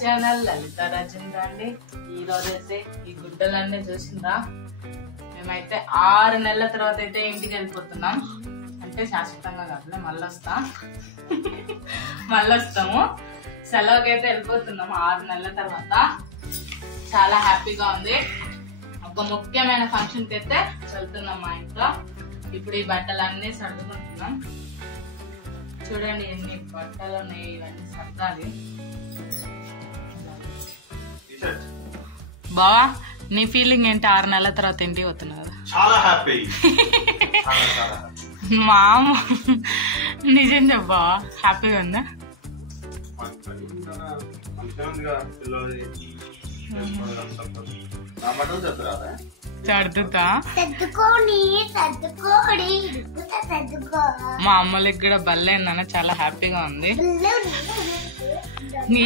Channel లలిత రాజేంద్ర అండి. ఈ రోజైతే ఈ గుడ్డలన్నీ చూసిందా, మేమైతే 6 నెలల తర్వాత అయితే ఇంటికి వెళ్ళిపోతున్నాం. అంటే శాశ్వతంగా కాదు, మళ్ళొస్తాము. సెలవుకైతే వెళ్ళిపోతున్నాము 6 నెలల తర్వాత. చాలా హ్యాపీగా ఉంది. ఒక ముఖ్యమైన ఫంక్షన్ కి అయితే వెళ్తున్నాం మా ఇంట్లో. ఇప్పుడు ఈ బట్టలన్నీ సర్దుకుంటున్నాం. చూడండి ఎన్ని బట్టలు ఉన్నాయి, ఇవన్నీ సర్దాలి. బావా, నీ ఫీలింగ్ ఏంటి? 6 నెలల తర్వాత ఇంటికి పోతున్నా కదా. చాలా హ్యాపీ. మామ నిజం చెప్పా, హ్యాపీగా ఉందా? సర్దుతా. మా అమ్మలకి కూడా బల్లైందన్న చాలా హ్యాపీగా ఉంది.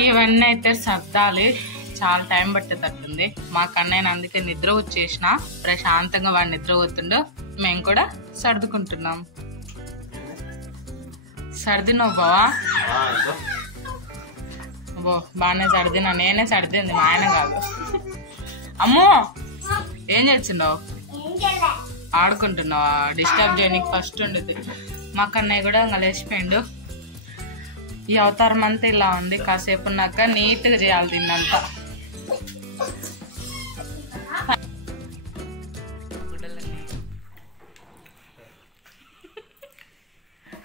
ఇవన్నీ అయితే సర్దాలి, చాలా టైం పట్టేటట్టుంది. మా కన్నయ్య అందుకే నిద్ర వచ్చేసిన, ప్రశాంతంగా వాడు నిద్ర పోతుండో మేము కూడా సర్దుకుంటున్నాం. సర్దినావు బావా? బాగానే సర్దినా, నేనే సర్దింది, మా ఆయన కాదు. అమ్మో, ఏం చేస్తున్నావు? ఆడుకుంటున్నావా? డిస్టర్బ్ చేయడానికి ఫస్ట్ ఉండదు. మా కన్నయ్య కూడా ఇంకా లేచిపోయిండు. ఈ అవతారం అంతా ఇలా ఉంది. కాసేపు ఉన్నాక నీట్ గా చేయాలి దీన్నంతా.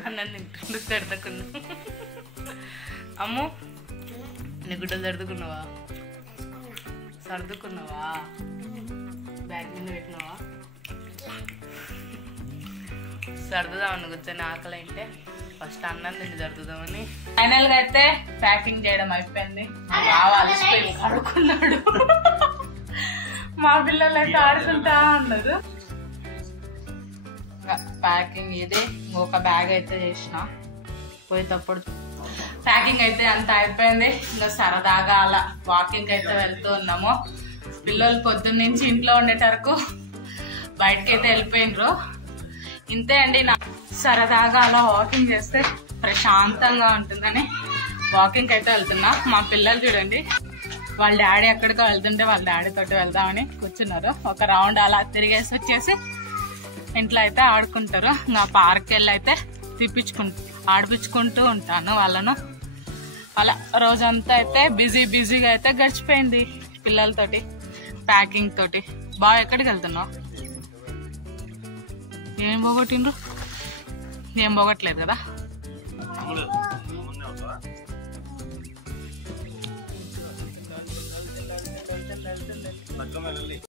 అన్నం తింటుండు సర్దుకున్నా. అమ్ము, నీ గుడ్డలు సర్దుకున్నావా? బ్యాగ్ మీద పెట్టినావా? సర్దుదామని కూర్చొని ఆకలి అంటే ఫస్ట్ అన్నం తిండి సర్దుదామని. ఫైనల్ గా అయితే ప్యాకింగ్ చేయడం అయిపోయింది. బాగా అలసిపోయి ఆడుకున్నాడు. మా పిల్లలు అయితే ఆడుకుంటా ఉన్నారు. ప్యాకింగ్ ఇది ఇంకొక బ్యాగ్ అయితే చేసిన. పోయేటప్పుడు ప్యాకింగ్ అయితే అంత అయిపోయింది. ఇంకా సరదాగా అలా వాకింగ్ అయితే వెళ్తూ ఉన్నాము. పిల్లలు పొద్దున్న నుంచి ఇంట్లో ఉండేట వరకు బయటకి అయితే వెళ్ళిపోయినరు. ఇంతే అండి, నా సరదాగా అలా వాకింగ్ చేస్తే ప్రశాంతంగా ఉంటుందని వాకింగ్ అయితే వెళ్తున్నా. మా పిల్లలు చూడండి, వాళ్ళ డాడీ ఎక్కడికో వెళ్తుంటే వాళ్ళ డాడీ తోటి వెళ్దామని కూర్చున్నారు. ఒక రౌండ్ అలా తిరిగేసి వచ్చేసి ఇంట్లో అయితే ఆడుకుంటారు. ఇంకా పార్క్ వెళ్ళి అయితే ఆడిపించుకుంటూ ఉంటాను వాళ్ళను. అలా రోజంతా అయితే బిజీగా అయితే గడిచిపోయింది పిల్లలతోటి, ప్యాకింగ్ తోటి. బాగా ఎక్కడికి వెళ్తున్నావు? ఏం పోగొట్టిండ్రు? ఏం పోగొట్టలేదు కదా.